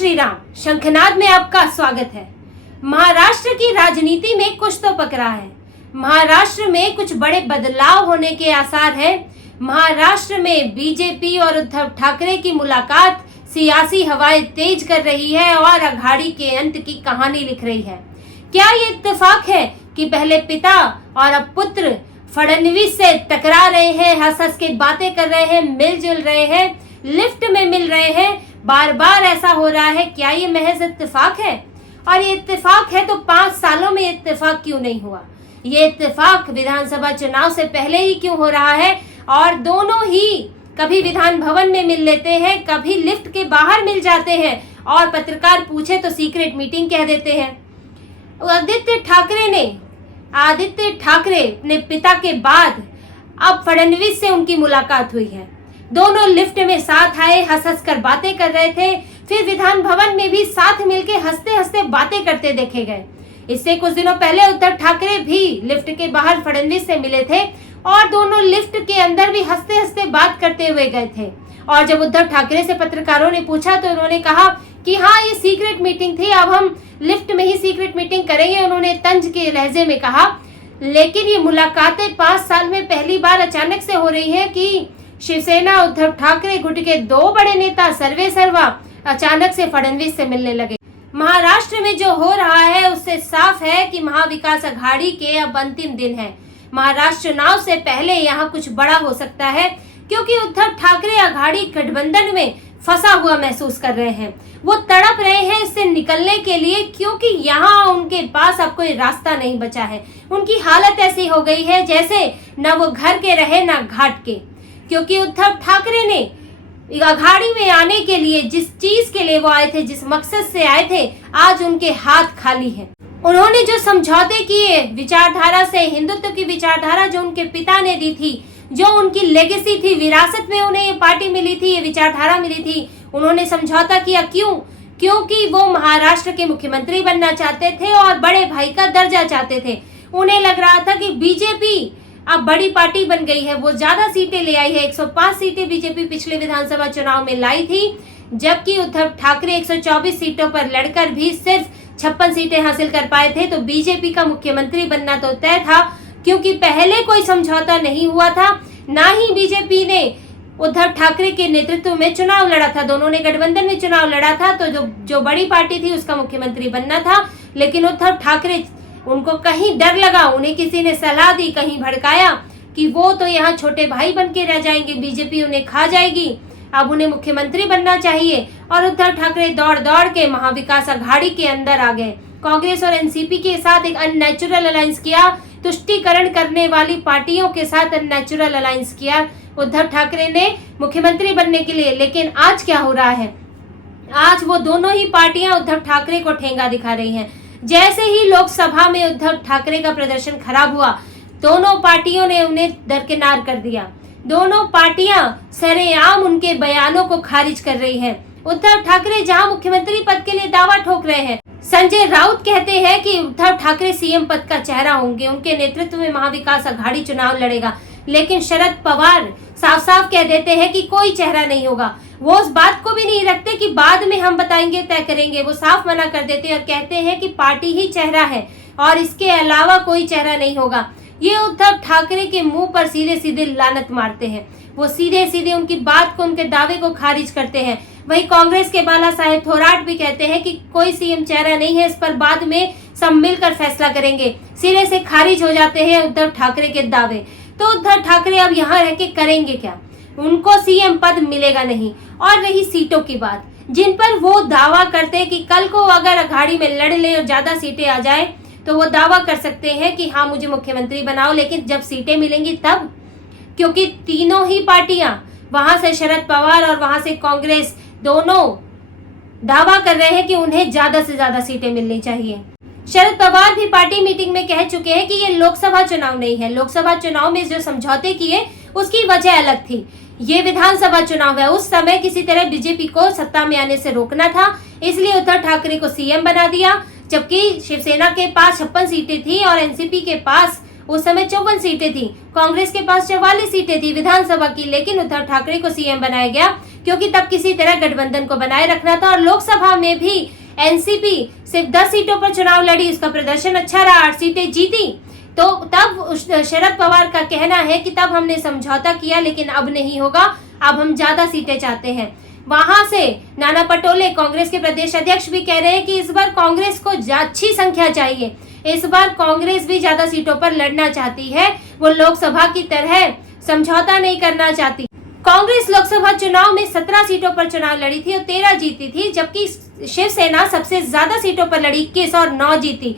श्री राम। शंखनाद में आपका स्वागत है। महाराष्ट्र की राजनीति में कुछ तो पकड़ा है। महाराष्ट्र में कुछ बड़े बदलाव होने के आसार हैं। महाराष्ट्र में बीजेपी और उद्धव ठाकरे की मुलाकात सियासी हवाएं तेज कर रही है और अघाड़ी के अंत की कहानी लिख रही है। क्या ये इत्तेफाक है कि पहले पिता और अब पुत्र फडणवीस से टकरा रहे हैं, हंस हंस के बातें कर रहे हैं, मिलजुल रहे हैं, लिफ्ट में मिल रहे हैं, बार बार ऐसा हो रहा है? क्या ये महज इत्तेफाक है? और ये इत्तेफाक है तो 5 सालों में इत्तेफाक क्यों नहीं हुआ? ये इत्तेफाक विधानसभा चुनाव से पहले ही क्यों हो रहा है? और दोनों ही कभी विधान भवन में मिल लेते हैं, कभी लिफ्ट के बाहर मिल जाते हैं और पत्रकार पूछे तो सीक्रेट मीटिंग कह देते हैं। आदित्य ठाकरे ने पिता के बाद अब फडणवीस से उनकी मुलाकात हुई है। दोनों लिफ्ट में साथ आए, हंस हंस कर बातें कर रहे थे, फिर विधान भवन में भी साथ मिलके हंसते हंसते बातें करते देखे गए। इससे कुछ दिनों पहले उद्धव ठाकरे भी लिफ्ट के बाहर फडणवीस से मिले थे और दोनों लिफ्ट के अंदर भी हंसते हंसते बात करते हुए गए थे। और जब उद्धव ठाकरे से पत्रकारों ने पूछा तो उन्होंने कहा कि हाँ, ये सीक्रेट मीटिंग थी, अब हम लिफ्ट में ही सीक्रेट मीटिंग करेंगे। उन्होंने तंज के लहजे में कहा। लेकिन ये मुलाकातें 5 साल में पहली बार अचानक से हो रही है कि शिवसेना, उद्धव ठाकरे गुट के 2 बड़े नेता सर्वे सर्वा अचानक से फडणवीस से मिलने लगे। महाराष्ट्र में जो हो रहा है उससे साफ है कि महाविकास अघाड़ी के अब अंतिम दिन है। महाराष्ट्र चुनाव से पहले यहाँ कुछ बड़ा हो सकता है, क्योंकि उद्धव ठाकरे अघाड़ी गठबंधन में फंसा हुआ महसूस कर रहे हैं। वो तड़प रहे हैं इससे निकलने के लिए, क्योंकि यहाँ उनके पास अब कोई रास्ता नहीं बचा है। उनकी हालत ऐसी हो गई है जैसे न वो घर के रहे न घाट के, क्योंकि उद्धव ठाकरे ने अघाड़ी में आने के लिए जिस चीज के लिए वो आए थे, जिस मकसद से आए थे, आज उनके हाथ खाली हैं। उन्होंने जो समझौते किए विचारधारा से, हिंदुत्व की विचारधारा जो उनके पिता ने दी थी, जो उनकी लेगेसी थी, विरासत में उन्हें ये पार्टी मिली थी, ये विचारधारा मिली थी, उन्होंने समझौता किया। क्यों? क्योंकि वो महाराष्ट्र के मुख्यमंत्री बनना चाहते थे और बड़े भाई का दर्जा चाहते थे। उन्हें लग रहा था कि बीजेपी अब बड़ी पार्टी बन गई है, वो ज्यादा सीटें ले आई है। 105 सीटें बीजेपी पिछले विधानसभा चुनाव में लाई थी, जबकि उद्धव ठाकरे 124 सीटों पर लड़कर भी सिर्फ 56 सीटें हासिल कर पाए थे। तो बीजेपी का मुख्यमंत्री बनना तो तय था, क्योंकि पहले कोई समझौता नहीं हुआ था, ना ही बीजेपी ने उद्धव ठाकरे के नेतृत्व में चुनाव लड़ा था। दोनों ने गठबंधन में चुनाव लड़ा था, तो जो बड़ी पार्टी थी उसका मुख्यमंत्री बनना था। लेकिन उद्धव ठाकरे, उनको कहीं डर लगा, उन्हें किसी ने सलाह दी, कहीं भड़काया कि वो तो यहाँ छोटे भाई बन के रह जाएंगे, बीजेपी उन्हें खा जाएगी, अब उन्हें मुख्यमंत्री बनना चाहिए। और उद्धव ठाकरे दौड़ दौड़ के महाविकास अघाड़ी के अंदर आ गए। कांग्रेस और एनसीपी के साथ एक अननेचुरल अलायंस किया, तुष्टीकरण करने वाली पार्टियों के साथ अननेचुरल अलायंस किया उद्धव ठाकरे ने मुख्यमंत्री बनने के लिए। लेकिन आज क्या हो रहा है? आज वो दोनों ही पार्टियां उद्धव ठाकरे को ठेंगा दिखा रही हैं। जैसे ही लोकसभा में उद्धव ठाकरे का प्रदर्शन खराब हुआ, दोनों पार्टियों ने उन्हें दरकिनार कर दिया। दोनों पार्टियां सरेआम उनके बयानों को खारिज कर रही हैं। उद्धव ठाकरे जहां मुख्यमंत्री पद के लिए दावा ठोक रहे हैं, संजय राउत कहते हैं कि उद्धव ठाकरे सीएम पद का चेहरा होंगे, उनके नेतृत्व में महाविकास अघाड़ी चुनाव लड़ेगा। लेकिन शरद पवार साफ साफ कह देते हैं कि कोई चेहरा नहीं होगा। वो उस बात को भी नहीं रखते कि बाद में हम बताएंगे, तय करेंगे। वो साफ मना कर देते हैं और कहते हैं कि पार्टी ही चेहरा है और इसके अलावा कोई चेहरा नहीं होगा। ये उद्धव ठाकरे के मुंह पर सीधे सीधे लानत मारते हैं। वो सीधे सीधे उनकी बात को, उनके दावे को खारिज करते हैं। वहीं कांग्रेस के बाला साहेब थोराट भी कहते हैं कि कोई सीएम चेहरा नहीं है, इस पर बाद में सब मिलकर फैसला करेंगे। सिरे से खारिज हो जाते हैं उद्धव ठाकरे के दावे। तो उद्धव ठाकरे अब यहाँ रह के करेंगे क्या? उनको सीएम पद मिलेगा नहीं। और रही सीटों की बात, जिन पर वो दावा करते हैं कि कल को अगर अघाड़ी में लड़ ले और ज्यादा सीटें आ जाए तो वो दावा कर सकते हैं कि हाँ, मुझे मुख्यमंत्री बनाओ। लेकिन जब सीटें मिलेंगी तब, क्योंकि तीनों ही पार्टियां, वहां से शरद पवार और वहां से कांग्रेस, दोनों दावा कर रहे हैं कि उन्हें ज्यादा से ज्यादा सीटें मिलनी चाहिए। शरद पवार भी पार्टी मीटिंग में कह चुके हैं कि ये लोकसभा चुनाव नहीं है। लोकसभा चुनाव में जो समझौते किए उसकी वजह अलग थी, ये विधानसभा चुनाव है। उस समय किसी तरह बीजेपी को सत्ता में आने से रोकना था, इसलिए उद्धव ठाकरे को सीएम बना दिया। जबकि शिवसेना के पास 56 सीटें थी और एनसीपी के पास उस समय 54 सीटें थी, कांग्रेस के पास 44 सीटें थी विधानसभा की, लेकिन उद्धव ठाकरे को सीएम बनाया गया क्योंकि तब किसी तरह गठबंधन को बनाए रखना था। और लोकसभा में भी एनसीपी सिर्फ 10 सीटों पर चुनाव लड़ी, उसका प्रदर्शन अच्छा रहा, 8 सीटें जीती। तो तब शरद पवार का कहना है कि तब हमने समझौता किया लेकिन अब नहीं होगा, अब हम ज्यादा सीटें चाहते हैं। वहां से नाना पटोले कांग्रेस के प्रदेश अध्यक्ष भी कह रहे हैं कि इस बार कांग्रेस को अच्छी संख्या चाहिए, इस बार कांग्रेस भी ज्यादा सीटों पर लड़ना चाहती है, वो लोकसभा की तरह समझौता नहीं करना चाहती। कांग्रेस लोकसभा चुनाव में 17 सीटों पर चुनाव लड़ी थी और 13 जीती थी, जबकि शिवसेना सबसे ज्यादा सीटों पर लड़ी 21 और 9 जीती।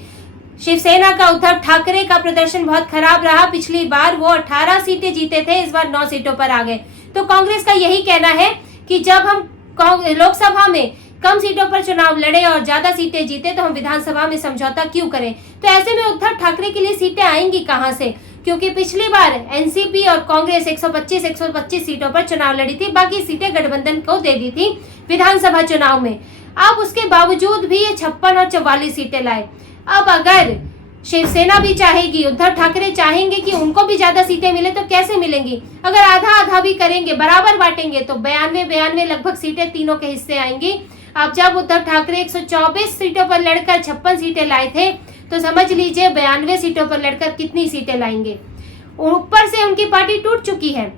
शिवसेना का उद्धव ठाकरे का प्रदर्शन बहुत खराब रहा, पिछली बार वो 18 सीटें जीते थे, इस बार 9 सीटों पर आ गए। तो कांग्रेस का यही कहना है कि जब हम लोकसभा में कम सीटों पर चुनाव लड़े और ज्यादा सीटें जीते तो हम विधानसभा में समझौता क्यों करें। तो ऐसे में उद्धव ठाकरे के लिए सीटें आएंगी कहां से, क्योंकि पिछली बार एनसीपी और कांग्रेस 125 सीटों पर चुनाव लड़ी थी, बाकी सीटें गठबंधन को दे दी थी विधानसभा चुनाव में। अब उसके बावजूद भी ये 56 और 44 सीटें लाए। अब अगर शिवसेना भी चाहेगी, उद्धव ठाकरे चाहेंगे कि उनको भी ज्यादा सीटें मिले, तो कैसे मिलेंगी? अगर आधा आधा भी करेंगे, बराबर बांटेंगे, तो 92 लगभग सीटें तीनों के हिस्से आएंगी। अब जब उद्धव ठाकरे 124 सीटों पर लड़कर 56 सीटें लाए थे, तो समझ लीजिए 92 सीटों पर लड़कर कितनी सीटें लाएंगे। ऊपर से उनकी पार्टी टूट चुकी है।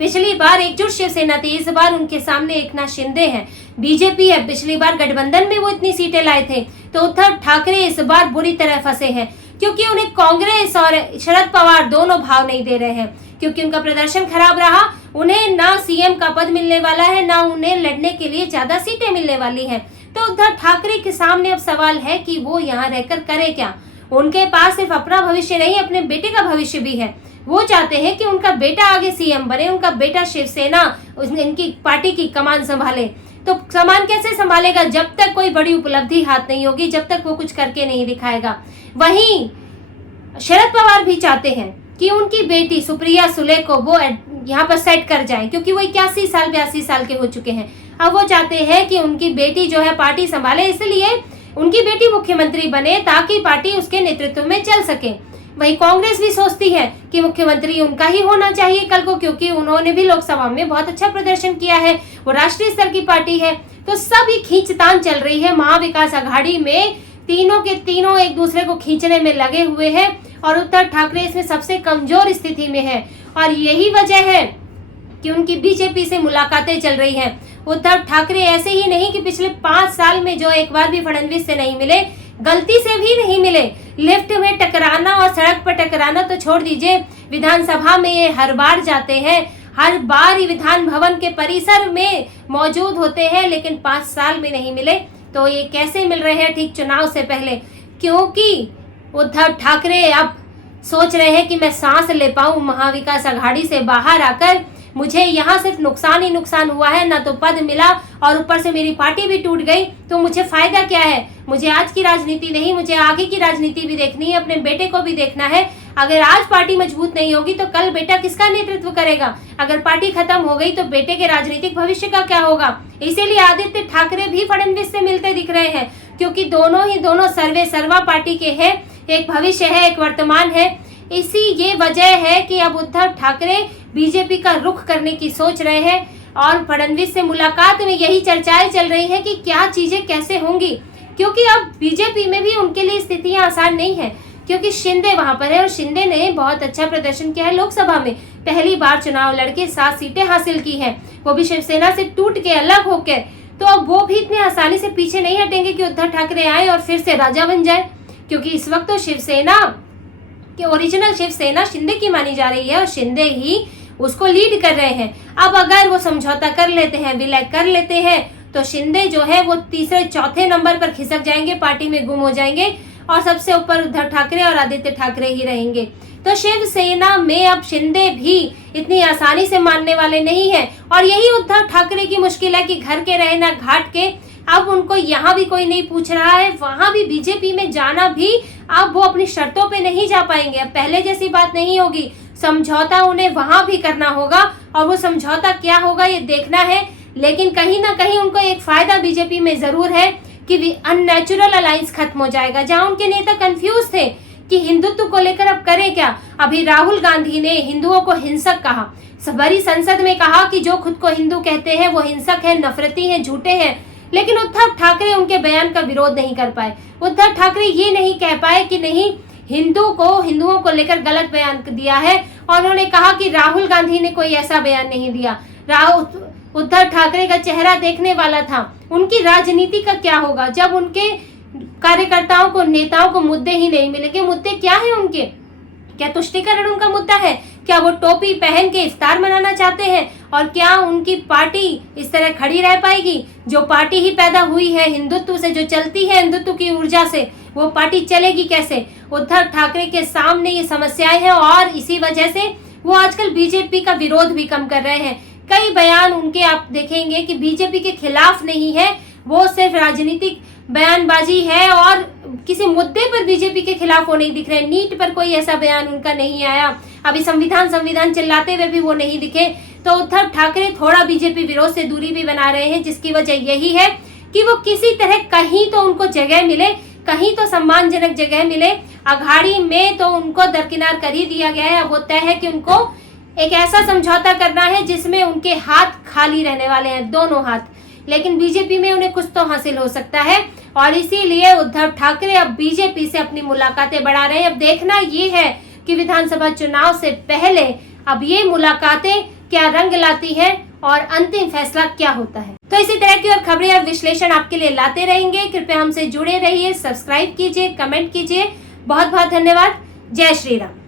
पिछली बार एकजुट शिवसेना थी, इस बार उनके सामने एकनाथ शिंदे है, बीजेपी है। पिछली बार गठबंधन में वो इतनी सीटें लाए थे। तो उद्धव ठाकरे इस बार बुरी तरह फंसे हैं, क्योंकि उन्हें कांग्रेस और शरद पवार दोनों भाव नहीं दे रहे हैं, क्योंकि उनका प्रदर्शन खराब रहा। उन्हें ना सीएम का पद मिलने वाला है, ना उन्हें लड़ने के लिए ज्यादा सीटें मिलने वाली हैं। तो उद्धव ठाकरे के सामने अब सवाल है कि वो यहाँ रहकर करे क्या। उनके पास सिर्फ अपना भविष्य नहीं, अपने बेटे का भविष्य भी है। वो चाहते हैं कि उनका बेटा आगे सीएम बने, उनका बेटा शिवसेना इनकी पार्टी की कमान संभाले। तो कमान कैसे संभालेगा? जब तक कोई बड़ी उपलब्धि हाथ नहीं होगी, जब तक वो कुछ करके नहीं दिखाएगा। वहीं शरद पवार भी चाहते हैं कि उनकी बेटी सुप्रिया सुले को वो यहाँ पर सेट कर जाए, क्योंकि वो 82 साल के हो चुके हैं। अब वो चाहते हैं कि उनकी बेटी जो है पार्टी संभाले, इसलिए उनकी बेटी मुख्यमंत्री बने ताकि पार्टी उसके नेतृत्व में चल सके। वही कांग्रेस भी सोचती है कि मुख्यमंत्री उनका ही होना चाहिए कल को, क्योंकि उन्होंने भी लोकसभा में बहुत अच्छा प्रदर्शन किया है, वो राष्ट्रीय स्तर की पार्टी है। तो सभी खींचतान चल रही है महाविकास आघाड़ी में, तीनों के तीनों एक दूसरे को खींचने में लगे हुए हैं और उद्धव ठाकरे इसमें सबसे कमजोर स्थिति में है। और यही वजह है कि उनकी बीजेपी से मुलाकातें चल रही हैं। उद्धव ठाकरे ऐसे ही नहीं कि पिछले 5 साल में जो एक बार भी फडणवीस से नहीं मिले, गलती से भी नहीं मिले। लिफ्ट में टकराना और सड़क पर टकराना तो छोड़ दीजिए, विधानसभा में ये हर बार जाते हैं, हर बार ही विधान भवन के परिसर में मौजूद होते हैं, लेकिन 5 साल में नहीं मिले। तो ये कैसे मिल रहे हैं ठीक चुनाव से पहले? क्योंकि उद्धव ठाकरे अब सोच रहे हैं कि मैं सांस ले पाऊं महाविकास आघाड़ी से बाहर आकर। मुझे यहाँ सिर्फ नुकसान ही नुकसान हुआ है, ना तो पद मिला और ऊपर से मेरी पार्टी भी टूट गई, तो मुझे फायदा क्या है? मुझे आज की राजनीति नहीं, मुझे आगे की राजनीति भी देखनी है, अपने बेटे को भी देखना है। अगर आज पार्टी मजबूत नहीं होगी तो कल बेटा किसका नेतृत्व करेगा? अगर पार्टी खत्म हो गई तो बेटे के राजनीतिक भविष्य का क्या होगा? इसीलिए आदित्य ठाकरे भी फडणवीस से मिलते दिख रहे हैं, क्योंकि दोनों सर्वे सर्वा पार्टी के हैं, एक भविष्य है, एक वर्तमान है। इसी ये वजह है कि अब उद्धव ठाकरे बीजेपी का रुख करने की सोच रहे हैं और फडणवीस से मुलाकात में यही चर्चाएं चल रही हैं कि क्या चीजें कैसे होंगी, क्योंकि अब बीजेपी में भी उनके लिए स्थितियां आसान नहीं है, क्योंकि शिंदे वहां पर है और शिंदे ने बहुत अच्छा प्रदर्शन किया है लोकसभा में, पहली बार चुनाव लड़के 7 सीटें हासिल की हैं, वो भी शिवसेना से टूट के अलग होकर। तो अब वो भी इतने आसानी से पीछे नहीं हटेंगे कि उद्धव ठाकरे आए और फिर से राजा बन जाए, क्योंकि इस वक्त तो शिवसेना कि ओरिजिनल शिवसेना शिंदे की मानी जा रही है और शिंदे ही उसको लीड कर रहे हैं। अब अगर वो समझौता कर लेते हैं, विलय कर लेते हैं, तो शिंदे जो है वो तीसरे चौथे नंबर पर खिसक जाएंगे, पार्टी में गुम हो जाएंगे और सबसे ऊपर उद्धव ठाकरे और आदित्य ठाकरे ही रहेंगे। तो शिवसेना में अब शिंदे भी इतनी आसानी से मानने वाले नहीं है और यही उद्धव ठाकरे की मुश्किल है कि घर के रहे ना घाट के। अब उनको यहाँ भी कोई नहीं पूछ रहा है, वहां भी बीजेपी में जाना भी अब वो अपनी शर्तों पे नहीं जा पाएंगे। अब पहले जैसी बात नहीं होगी, समझौता उन्हें वहां भी करना होगा और वो समझौता क्या होगा ये देखना है। लेकिन कहीं ना कहीं उनको एक फायदा बीजेपी में जरूर है कि अननेचुरल अलायंस खत्म हो जाएगा। जहां उनके नेता कंफ्यूज थे कि हिंदुत्व को लेकर अब करें क्या। अभी राहुल गांधी ने हिंदुओं को हिंसक कहा, भरी संसद में कहा कि जो खुद को हिंदू कहते हैं वो हिंसक है, नफरती हैं, झूठे हैं। लेकिन उद्धव ठाकरे उनके बयान का विरोध नहीं कर पाए। उद्धव ठाकरे ये नहीं कह पाए कि नहीं, हिंदुओं को लेकर गलत बयान दिया है, और उन्होंने कहा कि राहुल गांधी ने कोई ऐसा बयान नहीं दिया। उद्धव ठाकरे का चेहरा देखने वाला था। उनकी राजनीति का क्या होगा जब उनके कार्यकर्ताओं को, नेताओं को मुद्दे ही नहीं मिलेंगे। मुद्दे क्या है उनके? क्या तुष्टीकरण उनका मुद्दा है? क्या वो टोपी पहन के इफ्तार मनाना चाहते हैं? और क्या उनकी पार्टी इस तरह खड़ी रह पाएगी? जो पार्टी ही पैदा हुई है हिंदुत्व से, जो चलती है हिंदुत्व की ऊर्जा से, वो पार्टी चलेगी कैसे? उद्धव ठाकरे के सामने ये समस्याएं हैं और इसी वजह से वो आजकल बीजेपी का विरोध भी कम कर रहे हैं। कई बयान उनके आप देखेंगे कि बीजेपी के खिलाफ नहीं है, वो सिर्फ राजनीतिक बयानबाजी है और किसी मुद्दे पर बीजेपी के खिलाफ वो नहीं दिख रहे। नीट पर कोई ऐसा बयान उनका नहीं आया। अभी संविधान चिल्लाते हुए भी वो नहीं दिखे। तो उद्धव ठाकरे थोड़ा बीजेपी विरोध से दूरी भी बना रहे हैं, जिसकी वजह यही है कि वो किसी तरह कहीं तो उनको जगह मिले, कहीं तो सम्मानजनक जगह मिले। अघाड़ी में तो उनको दरकिनार कर ही दिया गया है। अब वो तय है कि उनको एक ऐसा समझौता करना है जिसमें उनके हाथ खाली रहने वाले हैं, दोनों हाथ। लेकिन बीजेपी में उन्हें कुछ तो हासिल हो सकता है और इसीलिए उद्धव ठाकरे अब बीजेपी से अपनी मुलाकातें बढ़ा रहे हैं। अब देखना ये है कि विधानसभा चुनाव से पहले अब ये मुलाकातें क्या रंग लाती हैं और अंतिम फैसला क्या होता है। तो इसी तरह की और खबरें और विश्लेषण आपके लिए लाते रहेंगे। कृपया हमसे जुड़े रहिए, सब्सक्राइब कीजिए, कमेंट कीजिए। बहुत बहुत धन्यवाद। जय श्री राम।